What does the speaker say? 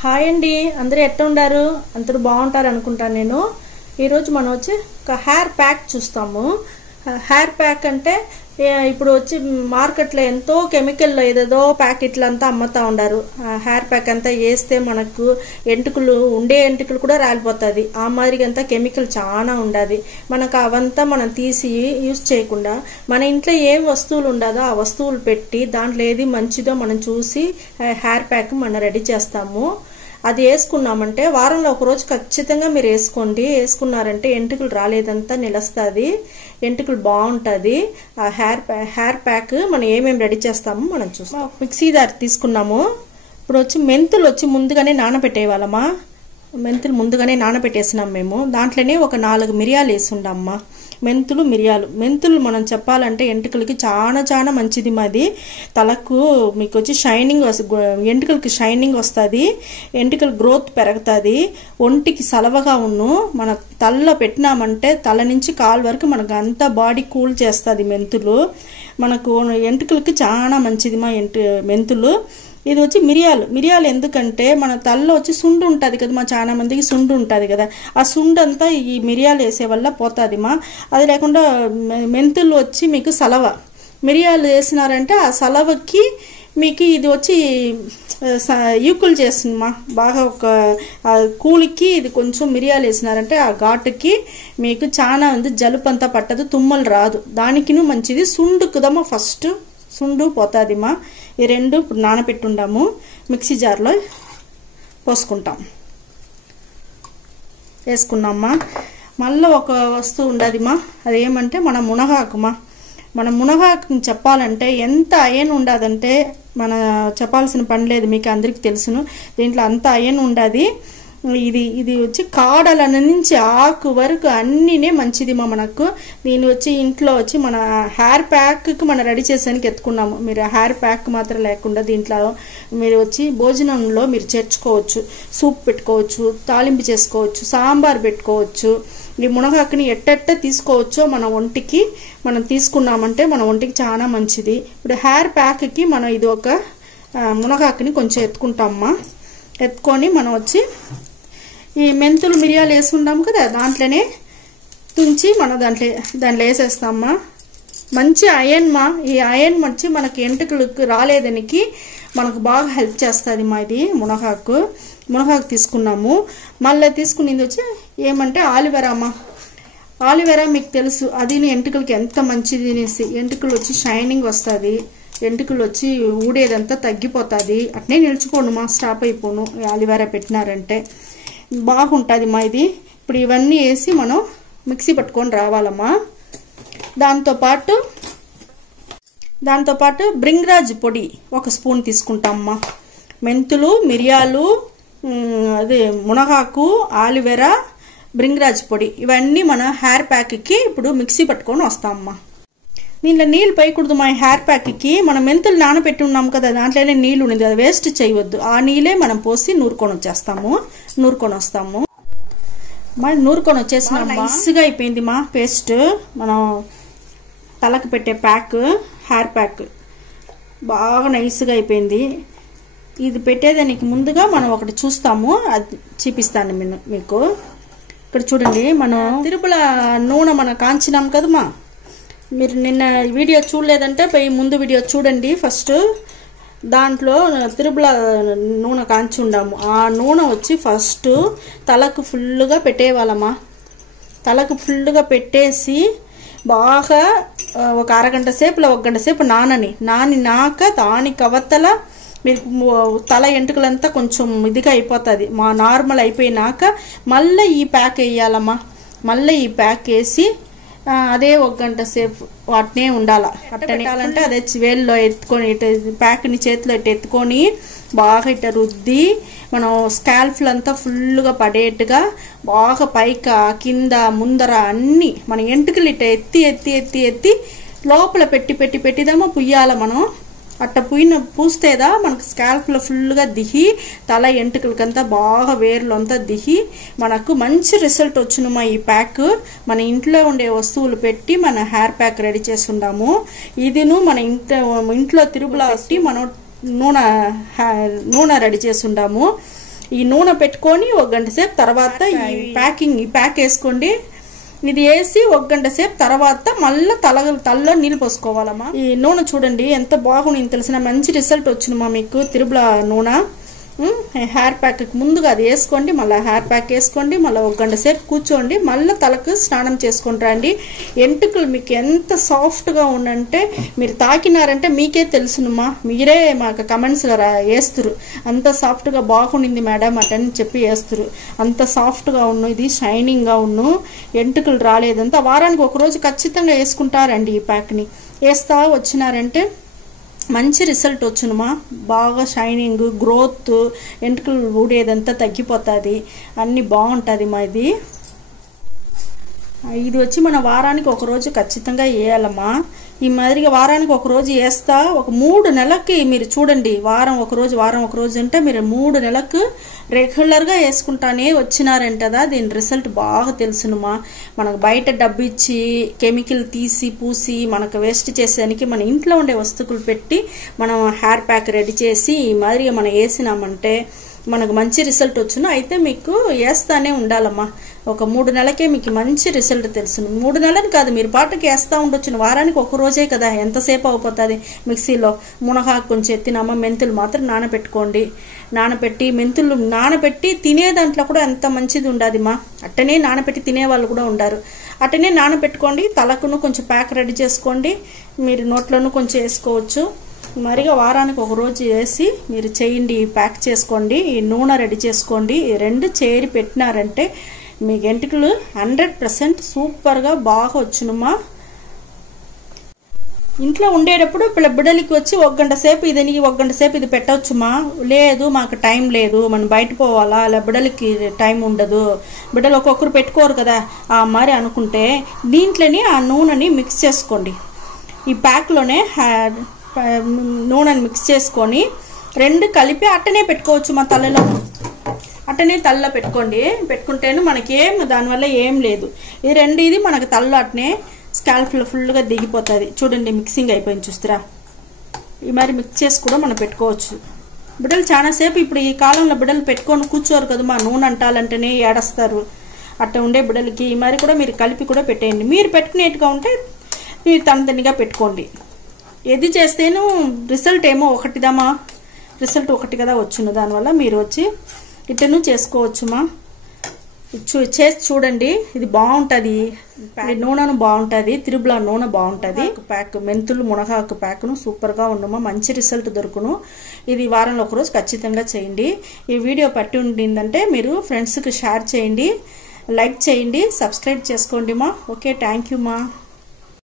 Hi అండి, అందరూ ఎట్లా ఉండారు? అందరూ బాగుంటారు అనుకుంటాను నేను. ఈరోజు మనం వచ్చి ఒక హెయిర్ ప్యాక్ చూస్తాము. హెయిర్ ప్యాక్ అంటే ఇప్పుడు వచ్చి మార్కెట్లో ఎంతో కెమికల్లో ఏదేదో ప్యాకెట్లు అంతా అమ్ముతూ ఉండారు. హెయిర్ ప్యాక్ అంతా వేస్తే మనకు ఎంటుకలు కూడా రాలిపోతుంది. ఆ మాదిరిగా అంతా కెమికల్ చాలా ఉండదు. మనకు అవంతా మనం తీసి యూజ్ చేయకుండా మన ఇంట్లో ఏం వస్తువులు ఉండదో ఆ వస్తువులు పెట్టి దాంట్లో ఏది మంచిదో మనం చూసి హెయిర్ ప్యాక్ మనం రెడీ చేస్తాము. అది వేసుకున్నామంటే వారంలో ఒకరోజు ఖచ్చితంగా మీరు వేసుకున్నారంటే ఎంటుకలు రాలేదంతా నిలుస్తుంది, ఎంటుకలు బాగుంటుంది. ఆ హెయిర్ ప్యాక్ మనం ఏమేమి రెడీ చేస్తామో మనం చూస్తాం. మిక్సీ జార్ తీసుకున్నాము. ఇప్పుడు వచ్చి మెంతులు వచ్చి ముందుగానే నానబెట్టేవాళ్ళమ్మా. మెంతులు ముందుగానే నానబెట్టేసినాం మేము. దాంట్లోనే ఒక 4 మిరియాలు వేసుండమ్మా. మెంతులు మనం చెప్పాలంటే ఎంటుకలకి చాలా మంచిది. మాది తలకు మీకు వచ్చి ఎంటుకలకి షైనింగ్ వస్తుంది, ఎంటుకల గ్రోత్ పెరుగుతుంది, ఒంటికి సలవగా మన తలలో పెట్టినామంటే తల నుంచి కాలు వరకు మనకు అంతా బాడీ కూల్ చేస్తుంది. మనకు ఎంటుకలకి చాలా మంచిది మెంతులు. ఇది వచ్చి మిరియాలు ఎందుకంటే మన తలలో వచ్చి సుండు ఉంటుంది కదా, చాలా మందికి సుండు ఉంటుంది కదా, ఆ సుండు అంతా ఈ మిరియాలు వేసే వల్ల పోతుంది. అది లేకుండా మెంతులు వచ్చి మీకు మిరియాలు వేసినారంటే ఆ సలవకి మీకు ఇది వచ్చి ఈక్వల్ చేస్తుంది బాగా. ఒక కూలికి ఇది కొంచెం మిరియాలు వేసినారంటే ఆ ఘాటుకి మీకు చాలా జలుపు అంతా పట్టదు, తుమ్మలు రాదు. దానికిను మంచిది. సుండుకుదమ్మా, ఫస్ట్ సుండు పోతుంది. ఈ రెండు ఇప్పుడు నానబెట్టుండాము. మిక్సీ జార్లో పోసుకుంటాం. వేసుకున్నామ్మా. మళ్ళీ ఒక వస్తువు ఉండదుమా, అదేమంటే మన మునగాకుమా. మన మునగాకు చెప్పాలంటే ఎంత అయన్ ఉండదంటే మన చెప్పాల్సిన పని లేదు, మీకు అందరికి తెలుసును. దీంట్లో అంత అయన్ ఉండదు. ఇది వచ్చి కాడల నుంచి ఆకు వరకు అన్నీనే మంచిది మనకు. దీని వచ్చి ఇంట్లో వచ్చి మన హెయిర్ ప్యాక్కి మనం రెడీ చేసానికి ఎత్తుకున్నాము. మీరు హెయిర్ ప్యాక్ మాత్రం లేకుండా దీంట్లో మీరు వచ్చి భోజనంలో మీరు చేర్చుకోవచ్చు. సూప్ పెట్టుకోవచ్చు, తాలింపు చేసుకోవచ్చు, సాంబార్ పెట్టుకోవచ్చు. ఈ మునగాకుని ఎట్ట తీసుకోవచ్చో మన ఒంటికి మనం తీసుకున్నామంటే మన ఒంటికి చాలా మంచిది. ఇప్పుడు హెయిర్ ప్యాక్కి మనం ఇది ఒక మునగాకుని కొంచెం ఎత్తుకుంటామమ్మా. ఎత్తుకొని మనం వచ్చి ఈ మెంతులు మిరియాలు వేసుకుంటాము కదా, దాంట్లోనే తుంచి మనం దాంట్లో వేసేస్తామా. మంచి అయన్ ఈ అయన్ వచ్చి మనకి ఎంటుకలకు రాలేదానికి మనకు బాగా హెల్ప్ చేస్తుంది ఇది మునగాకు తీసుకున్నాము. మళ్ళీ తీసుకునేది వచ్చి ఏమంటే ఆలివెరా మీకు తెలుసు, అది ఎంటుకలకి ఎంత మంచిది అనేసి. ఎంటుకలు వచ్చి షైనింగ్ వస్తుంది, ఎంటుకలు వచ్చి ఊడేదంతా తగ్గిపోతుంది. అట్నే నిలుచుకోను స్టాప్ అయిపోను. ఆలివెరా పెట్టినారంటే బాగుంటుంది ఇది. ఇప్పుడు ఇవన్నీ వేసి మనం మిక్సీ పట్టుకొని రావాలమ్మా. దాంతోపాటు బ్రింగ్రాజ్ పొడి 1 స్పూన్ తీసుకుంటామమ్మా. మెంతులు, మిరియాలు, అదే మునగాకు, ఆలివెరా, బ్రింగ్రాజ్ పొడి ఇవన్నీ మన హెయిర్ ప్యాక్కి ఇప్పుడు మిక్సీ పట్టుకొని వస్తామమ్మా. దీంట్లో నీళ్ళు పోయకూడదు మా హెయిర్ ప్యాక్కి. మనం మెంతులు నానబెట్టి ఉన్నాము కదా, దాంట్లోనే నీళ్ళు ఉన్నది, అది వేస్ట్ చేయవద్దు. ఆ నీళ్ళే మనం పోసి నూరుకొని వస్తాము. మరి నూరుకొని వచ్చేసిన నైస్గా అయిపోయింది పేస్ట్. మనం తలకు పెట్టే హెయిర్ ప్యాక్ బాగా నైస్గా అయిపోయింది. ఇది పెట్టేదానికి ముందుగా మనం ఒకటి చూస్తాము, అది చూపిస్తాను మీకు. ఇక్కడ చూడండి, మనం తిరుమల నూనె మనం కాంచినాం కదమ్మా. మీరు నిన్న వీడియో చూడలేదంటే ముందు వీడియో చూడండి ఫస్ట్. దాంట్లో తిరుమల నూనె కాంచి ఉండాము. ఆ నూనె వచ్చి ఫస్ట్ తలకు ఫుల్గా పెట్టేవాళ్ళమ్మా. తలకు ఫుల్గా పెట్టేసి బాగా ఒక అరగంట సేపులో 1 గంట సేపు నానినాక దానికి అవతల మీరు తల ఎంటుకలంతా కొంచెం ఇదిగా అయిపోతుంది. నార్మల్ అయిపోయినాక మళ్ళీ ఈ ప్యాక్ వేయాలమ్మా. మళ్ళీ ఈ ప్యాక్ వేసి అదే 1 గంట సేపు వాటినే ఉండాలి. పెట్టాలంటే అదే వేల్లో ఎత్తుకొని ప్యాక్ని చేతిలో ఎత్తుకొని బాగా రుద్ది మనం స్కాల్ఫ్లు అంతా ఫుల్గా పడేట్టుగా బాగా పైక కింద ముందర అన్నీ మన ఎంటుకలు ఎత్తి లోపల పెట్టిదామో పుయ్యాల. మనం అట్ట పూస్తేదా మనకు స్కాల్ప్లో ఫుల్గా దిగి తల ఎంటుకలకంతా బాగా వేర్లు అంతా దిగి మనకు మంచి రిజల్ట్ వచ్చునమ్మా. ఈ ప్యాక్ మన ఇంట్లో ఉండే వస్తువులు పెట్టి మన హెయిర్ ప్యాక్ రెడీ చేసి ఉండాము. ఇదిను మన ఇంట్లో తిరుమల మనం నూనె రెడీ చేసి ఉండాము. ఈ నూనె పెట్టుకొని 1 గంట సేపు తర్వాత ఈ ప్యాక్ వేసుకోండి. ఇది వేసి 1 గంట సేపు తర్వాత మళ్ళీ తలలో నీళ్ళు పోసుకోవాలమ్మా. ఈ నూనె చూడండి ఎంత బాగుంది తెలిసిన, మంచి రిజల్ట్ వచ్చిందమ్మా మీకు తిరుమల నూనె. హెయిర్ ప్యాక్ ముందుగా అది వేసుకోండి, మళ్ళీ హెయిర్ ప్యాక్ వేసుకోండి, మళ్ళీ 1 గంట సేపు కూర్చోండి, మళ్ళీ తలకు స్నానం చేసుకుంటారండి. ఎంటుకలు మీకు ఎంత సాఫ్ట్గా ఉండంటే మీరు తాకినారంటే మీకే తెలుసునమ్మా, మీరే మాకు కమెంట్స్లో వేస్తురు అంత సాఫ్ట్గా బాగుండింది మేడం అటని చెప్పి వేస్తురు. అంత సాఫ్ట్గా ఉన్ను, ఇది షైనింగ్గా ఉన్ను, ఎంటుకలు రాలేదంతా. వారానికి 1 రోజు ఖచ్చితంగా వేసుకుంటారండి ఈ ప్యాక్ని. వేస్తా వచ్చినారంటే మంచి రిజల్ట్ వచ్చునమ్మా. బాగా షైనింగ్, గ్రోత్, ఎంటుకలు ఊడేదంతా తగ్గిపోతుంది, అన్నీ బాగుంటుంది మా. ఇది వచ్చి మన వారానికి 1 రోజు ఖచ్చితంగా వేయాలమ్మా. ఈ మాదిరిగా వారానికి 1 రోజు వేస్తా ఒక 3 నెలలకి మీరు చూడండి. వారం 1 రోజు అంటే మీరు 3 నెలలకు రెగ్యులర్గా వేసుకుంటానే వచ్చినారంటదా దీని రిజల్ట్ బాగా తెలుసునమ్మా. మనకు బయట డబ్బు ఇచ్చి కెమికల్ తీసి పూసి మనకు వేస్ట్ చేసేదానికి మన ఇంట్లో ఉండే వస్తువులు పెట్టి మనం హెయిర్ ప్యాక్ రెడీ చేసి ఈ మాదిరిగా మనం వేసినామంటే మనకు మంచి రిజల్ట్ వచ్చును. అయితే మీకు వేస్తానే ఉండాలమ్మా. ఒక 3 నెలలకే మీకు మంచి రిజల్ట్ తెలుసును. 3 నెలలు కాదు, మీరు పాటకి వేస్తూ ఉండొచ్చును. వారానికి 1 రోజే కదా, ఎంతసేపు అయిపోతుంది. మిక్సీలో మునగాకు కొంచెం ఎత్తినామా, మెంతులు మాత్రం నానబెట్టుకోండి. నానబెట్టి మెంతులు నానబెట్టి తినే దాంట్లో కూడా ఎంత మంచిది ఉండదు మా. అట్టనే నానబెట్టి తినేవాళ్ళు కూడా ఉండారు. అట్టనే నానబెట్టుకోండి. తలకును కొంచెం ప్యాక్ రెడీ చేసుకోండి, మీరు నోట్లోనూ కొంచెం వేసుకోవచ్చు. మరిగా వారానికి 1 రోజు వేసి మీరు చేయండి, ప్యాక్ చేసుకోండి, ఈ నూనె రెడీ చేసుకోండి. ఈ 2 చేరి పెట్టినారంటే మీ ఎంటుకలు 100% సూపర్గా బాగా వచ్చునమ్మా. ఇంట్లో ఉండేటప్పుడు ఇప్పుడు బిడ్డలకి వచ్చి 1 గంట సేపు ఇది 1 గంట సేపు ఇది పెట్టవచ్చుమా. లేదు మాకు టైం లేదు, మనం బయట పోవాలా, అలా బిడ్డలకి టైం ఉండదు, బిడ్డలు ఒక్కొక్కరు పెట్టుకోరు కదా మరి అనుకుంటే దీంట్లోని ఆ నూనెని మిక్స్ చేసుకోండి. ఈ ప్యాక్లోనే నూనెని మిక్స్ చేసుకొని 2 కలిపి అట్టనే పెట్టుకోవచ్చు మా తలలో. అట్టనే తలలో పెట్టుకుంటేనే మనకేం దానివల్ల ఏం లేదు. ఇది 2 ఇది మనకు తలలో అట్టనే స్కాల్ప్లో ఫుల్గా దిగిపోతుంది. చూడండి మిక్సింగ్ అయిపోయింది చూస్తారా. ఈ మరి మిక్స్ చేసి కూడా మనం పెట్టుకోవచ్చు. బిడ్డలు చాలాసేపు ఇప్పుడు ఈ కాలంలో బిడ్డలు పెట్టుకొని కూర్చోరు కదా మా, నూనె అంటాలంటేనే ఏడస్తారు. అట్ట ఉండే బిడ్డలకి ఈ మరి కూడా మీరు కలిపి కూడా పెట్టేయండి. మీరు పెట్టుకునేట్టుగా ఉంటే మీరు తనతనిగా పెట్టుకోండి. ఏది చేస్తేనూ రిజల్ట్ ఏమో ఒకటిదమ్మా, రిజల్ట్ ఒకటి కదా వచ్చును. దానివల్ల మీరు వచ్చి ఇటను చేసుకోవచ్చుమా. చేసి చూడండి, ఇది బాగుంటుంది. నూనెను బాగుంటుంది, తిరుమల నూనె బాగుంటుంది. ప్యాక్ మెంతులు మునగాకు ప్యాక్ను సూపర్గా ఉండమా, మంచి రిజల్ట్ దొరుకును. ఇది వారంలో 1 రోజు ఖచ్చితంగా చేయండి. ఈ వీడియో పట్టి ఉండిందంటే మీరు ఫ్రెండ్స్కి షేర్ చేయండి, లైక్ చేయండి, సబ్స్క్రైబ్ చేసుకోండి మా. ఓకే, థ్యాంక్ యూ మా.